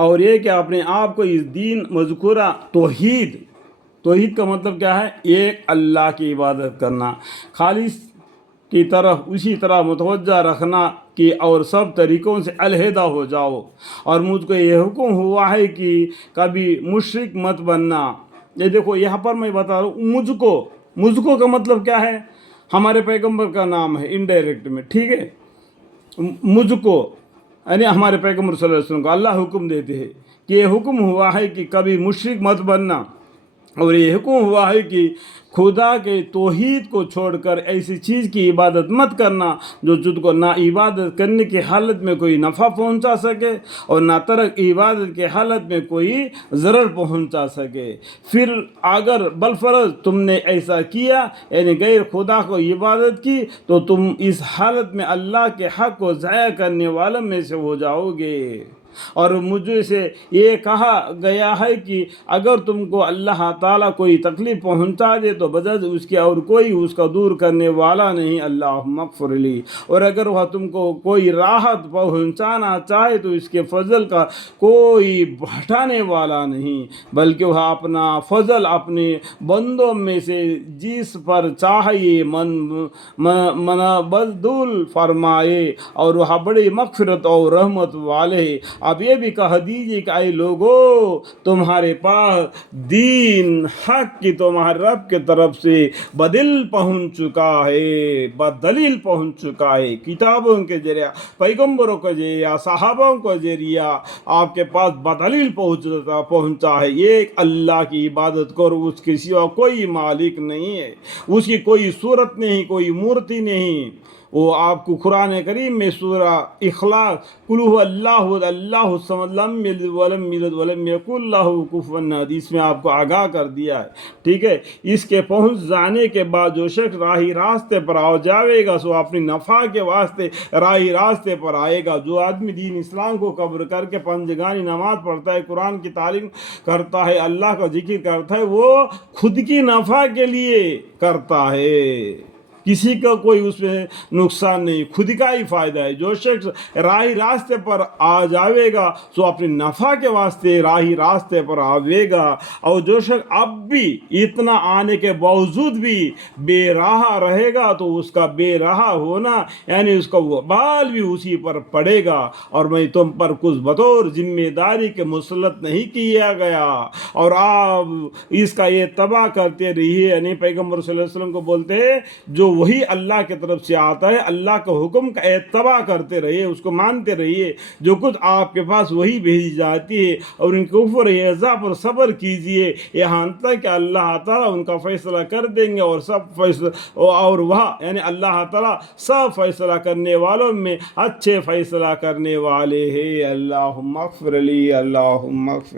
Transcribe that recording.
اور یہ کہ اپنے آپ کو اس دین مذکورہ توحید کا مطلب کیا ہے؟ ایک اللہ کی عبادت کرنا، خالص کی طرف اسی طرح متوجہ رکھنا کہ اور سب طریقوں سے علیحدہ ہو جاؤ، اور مجھ کو یہ حکم ہوا ہے کہ کبھی مشرک مت بننا۔ یہ دیکھو یہاں پر میں بتا رہا ہوں مجھ کو کا مطلب کیا ہے؟ ہمارے پیغمبر کا نام ہے انڈائریکٹ میں، ٹھیک ہے؟ مجھ کو یعنی ہمارے پیغمبر صلی اللہ علیہ وسلم کو اللہ حکم دیتے ہیں کہ یہ حکم ہوا ہے کہ کبھی مشرک مت بننا، اور یہ حکم ہوا ہے کہ خدا کے توحید کو چھوڑ کر ایسی چیز کی عبادت مت کرنا جو تجھ کو نہ عبادت کرنے کی حالت میں کوئی نفع پہنچا سکے اور نہ ترک عبادت کی حالت میں کوئی ضرر پہنچا سکے۔ پھر اگر بالفرض تم نے ایسا کیا یعنی غیر خدا کو عبادت کی تو تم اس حالت میں اللہ کے حق کو ضائع کرنے والوں میں سے ہو جاؤ گے۔ اور مجھے سے یہ کہا گیا ہے کہ اگر تم کو اللہ تعالیٰ کوئی تکلیف پہنچا دے تو بجز اس کے اور کوئی اس کا دور کرنے والا نہیں، اللہم اغفر لی، اور اگر وہ تم کو کوئی راحت پہنچانا چاہے تو اس کے فضل کا کوئی ہٹانے والا نہیں، بلکہ وہ اپنا فضل اپنے بندوں میں سے جس پر چاہیے منبذول فرمائے، اور وہ بڑی مغفرت اور رحمت والے۔ اب یہ بھی کہہ دیجیے کہ اے لوگو، تمہارے پاس دین حق کی تمہارے رب کی طرف سے بدل پہنچ چکا ہے، بدلیل پہنچ چکا ہے، کتابوں کے ذریعہ، پیغمبروں کے ذریعہ، صحابوں کے ذریعہ آپ کے پاس بدلیل پہنچا ہے۔ ایک اللہ کی عبادت کرو، اس کے سوا کوئی مالک نہیں ہے، اس کی کوئی صورت نہیں، کوئی مورتی نہیں۔ وہ آپ کو قرآن کریم میں سورہ اخلاص قل هو اللہ اللہ الصمد لم یلد ولم یولد ولم یکن لہ کفوا احد، اس میں آپ کو آگاہ کر دیا ہے، ٹھیک ہے؟ اس کے پہنچ جانے کے بعد جو شخص راہی راستے پر آ جاوے گا سو اپنی نفع کے واسطے راہی راستے پر آئے گا۔ جو آدمی دین اسلام کو قبر کر کے پنجگانی نماز پڑھتا ہے، قرآن کی تعلیم کرتا ہے، اللہ کا ذکر کرتا ہے، وہ خود کی نفع کے لیے کرتا ہے، کسی کا کوئی اس میں نقصان نہیں، خود کا ہی فائدہ ہے۔ جو شخص راہی راستے پر آ جاوے گا سو اپنے نفع کے واسطے راہی راستے پر آوے گا، اور جو شخص اب بھی اتنا آنے کے باوجود بھی بے راہ رہے گا تو اس کا بے راہ ہونا یعنی اس کا وبال بھی اسی پر پڑے گا، اور میں تم پر کچھ بطور ذمہ داری کے مسلط نہیں کیا گیا، اور آپ اس کا یہ تباہ کرتے رہیے۔ یعنی پیغمبر صلی اللہ علیہ وسلم کو بولتے ہیں جو وہی اللہ کی طرف سے آتا ہے، اللہ کے حکم کا اتباع کرتے رہیے، اس کو مانتے رہیے، جو کچھ آپ کے پاس وہی بھیجی جاتی ہے، اور ان کے اوپر اعزاء پر صبر کیجئے یہاں تک کہ اللہ تعالیٰ ان کا فیصلہ کر دیں گے، اور سب فیصلہ اور وہ یعنی اللہ تعالیٰ سب فیصلہ کرنے والوں میں اچھے فیصلہ کرنے والے ہیں۔ اللہم اغفر لی، اللہم اغفر